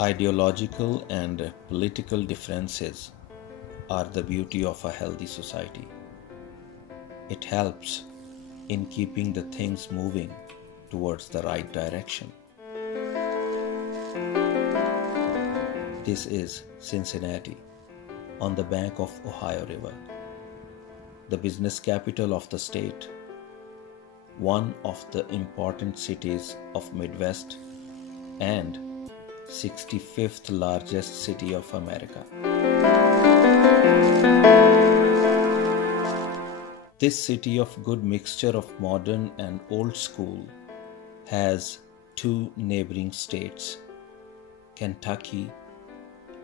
Ideological and political differences are the beauty of a healthy society. It helps in keeping the things moving towards the right direction. This is Cincinnati, on the bank of Ohio River, the business capital of the state, one of the important cities of Midwest and 65th largest city of America. This city of good mixture of modern and old school has two neighboring states, Kentucky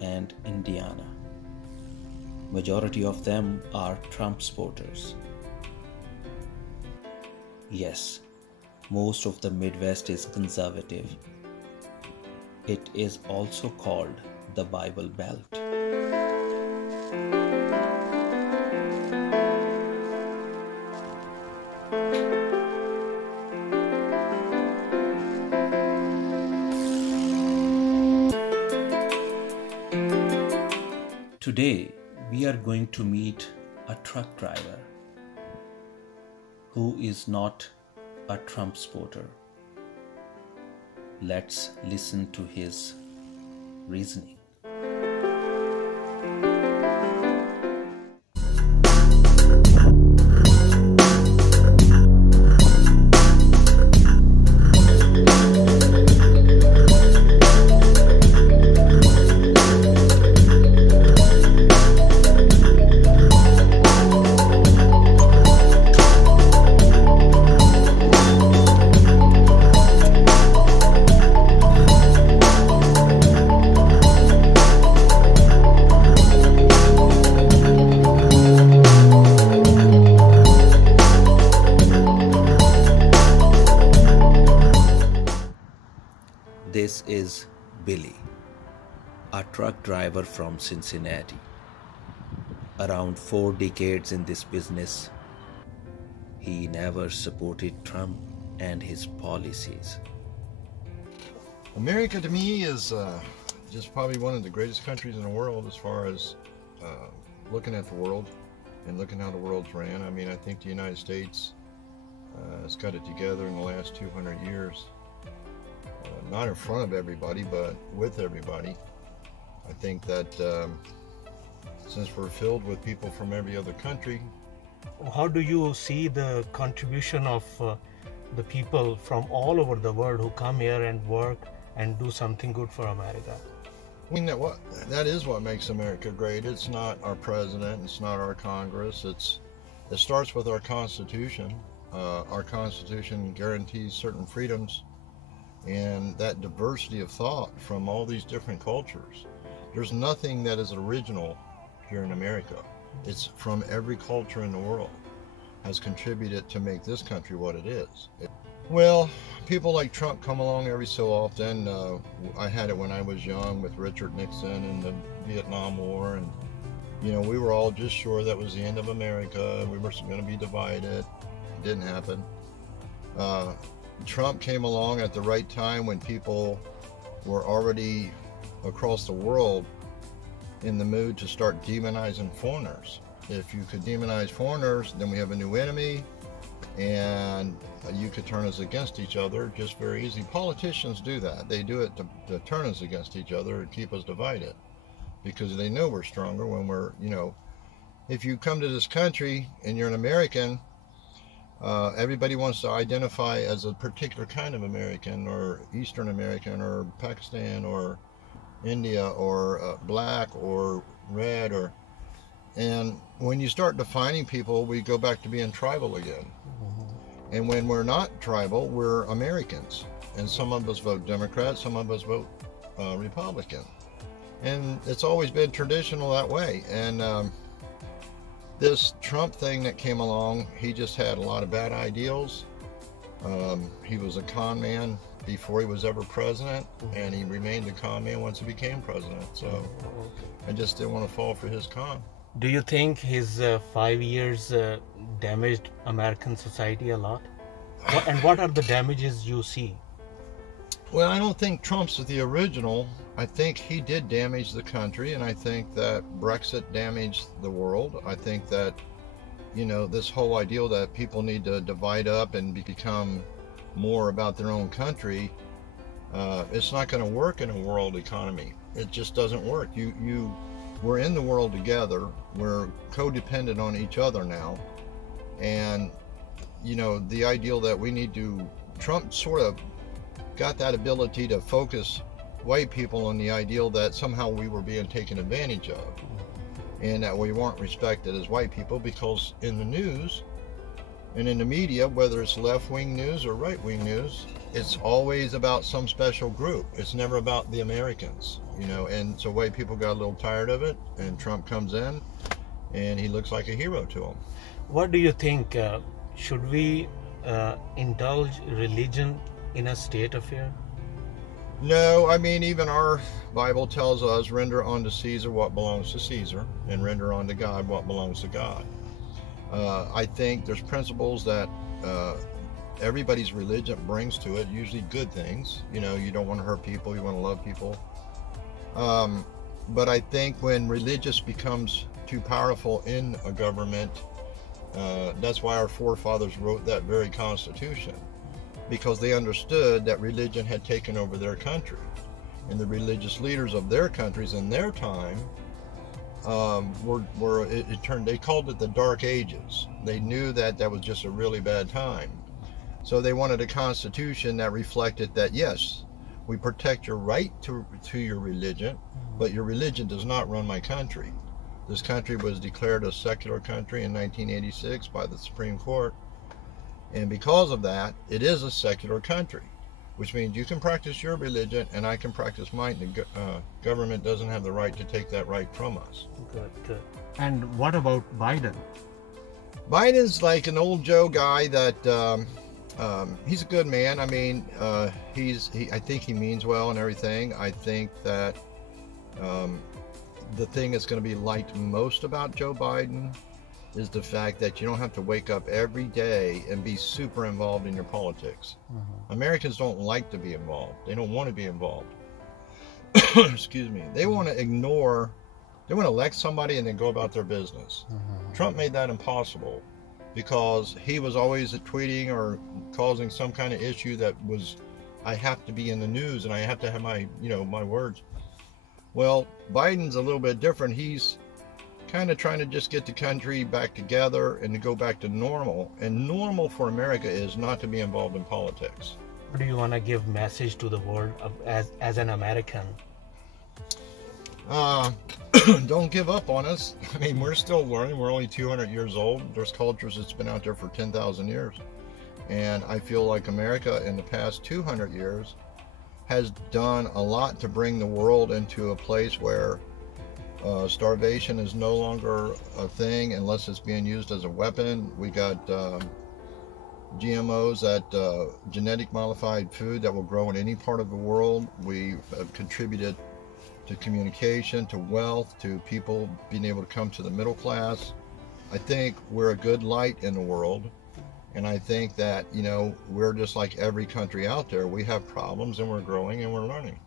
and Indiana. Majority of them are Trump supporters. Yes, most of the Midwest is conservative. It is also called the Bible Belt. Today, we are going to meet a truck driver who is not a Trump supporter. Let's listen to his reasoning. This is Billy, a truck driver from Cincinnati. Around 4 decades in this business, he never supported Trump and his policies. America to me is just probably one of the greatest countries in the world as far as looking at the world and looking how the world's ran. I mean, I think the United States has got it together in the last 200 years. Not in front of everybody, but with everybody. I think that since we're filled with people from every other country. How do you see the contribution of the people from all over the world who come here and work and do something good for America? I mean, that is what makes America great. It's not our president, it's not our Congress. It starts with our Constitution. Our Constitution guarantees certain freedoms and that diversity of thought from all these different cultures. There's nothing that is original here in America. It's from every culture in the world has contributed to make this country what it is. Well, people like Trump come along every so often. I had it when I was young with Richard Nixon and the Vietnam War, and you know, we were all just sure that was the end of America. We were going to be divided. It didn't happen. Trump came along at the right time when people were already across the world in the mood to start demonizing foreigners. If you could demonize foreigners, then we have a new enemy, and you could turn us against each other just very easy. Politicians do that. They do it to turn us against each other and keep us divided, because they know we're stronger when we're, you know, if you come to this country and you're an American, everybody wants to identify as a particular kind of American, or Eastern American, or Pakistan, or India, or black, or red, and when you start defining people, we go back to being tribal again. And when we're not tribal, we're Americans. And some of us vote Democrat, some of us vote Republican. And it's always been traditional that way. And this Trump thing that came along, he just had a lot of bad ideals. He was a con man before he was ever president, and he remained a con man once he became president. So I just didn't want to fall for his con. Do you think his 5 years damaged American society a lot? And what are the damages you see? Well, I don't think Trump's the original. I think he did damage the country, and I think that Brexit damaged the world. I think that, you know, this whole ideal that people need to divide up and become more about their own country, it's not going to work in a world economy. It just doesn't work. We're in the world together. We're codependent on each other now, and you know, the ideal that we need to, Trump sort of got that ability to focus white people on the ideal that somehow we were being taken advantage of, and that we weren't respected as white people, because in the news and in the media, whether it's left-wing news or right-wing news, it's always about some special group. It's never about the Americans, you know, and so white people got a little tired of it, and Trump comes in and he looks like a hero to them. What do you think? Should we indulge religion in a state affair? No, I mean, even our Bible tells us, render unto Caesar what belongs to Caesar, and render unto God what belongs to God. I think there's principles that everybody's religion brings to it, usually good things. You know, you don't want to hurt people, you want to love people. But I think when religious becomes too powerful in a government, that's why our forefathers wrote that very Constitution, because they understood that religion had taken over their country, and the religious leaders of their countries in their time they called it the Dark Ages. They knew that that was just a really bad time, so they wanted a constitution that reflected that, yes, we protect your right to your religion, but your religion does not run my country. This country was declared a secular country in 1986 by the Supreme Court, and because of that, it is a secular country, which means you can practice your religion and I can practice mine. The government doesn't have the right to take that right from us. Good, good. And what about Biden? Biden's like an old Joe guy that he's a good man. I mean, I think he means well and everything. I think that the thing that's going to be liked most about Joe Biden is the fact that you don't have to wake up every day and be super involved in your politics. Americans don't like to be involved. They don't want to be involved. Excuse me. They want to ignore, they want to elect somebody and then go about their business. Trump made that impossible because he was always tweeting or causing some kind of issue that was, I have to be in the news and I have to have my, you know, my words. Well, Biden's a little bit different. He's kind of trying to just get the country back together and to go back to normal. And normal for America is not to be involved in politics. What do you want to give message to the world as an American? Don't give up on us. I mean, we're still learning. We're only 200 years old. There's cultures that's been out there for 10,000 years. And I feel like America in the past 200 years has done a lot to bring the world into a place where starvation is no longer a thing unless it's being used as a weapon. We got GMOs, that genetic modified food that will grow in any part of the world. We have contributed to communication, to wealth, to people being able to come to the middle class. I think we're a good light in the world, and I think that, you know, we're just like every country out there. We have problems and we're growing and we're learning.